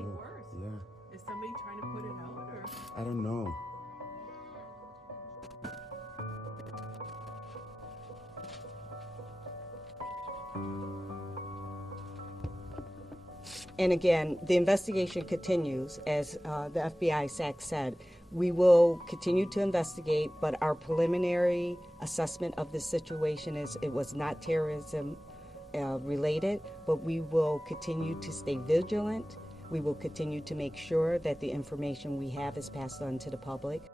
Getting worse. Yeah. Is somebody trying to put it out, or? I don't know. And again, the investigation continues. As the FBI SAC said, we will continue to investigate, but our preliminary assessment of the situation is it was not terrorism related, but we will continue to stay vigilant. We will continue to make sure that the information we have is passed on to the public.